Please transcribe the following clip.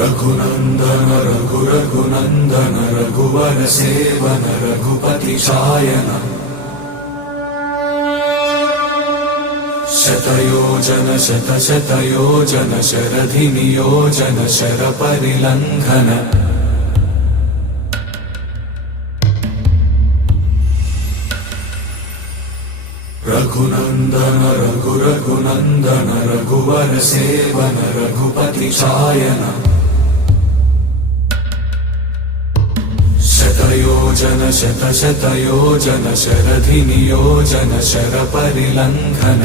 रघुनंदन रघुनंदन रघुवर seven Raghupati Shayan शतयोजन शतयोजन शरधि नियोजन sir परिलंघन Raghunandan Raghunandan रघुवर seven Raghupati Shayan शतयोजन शतयोजन शरधि नियोजन sir परिलंघन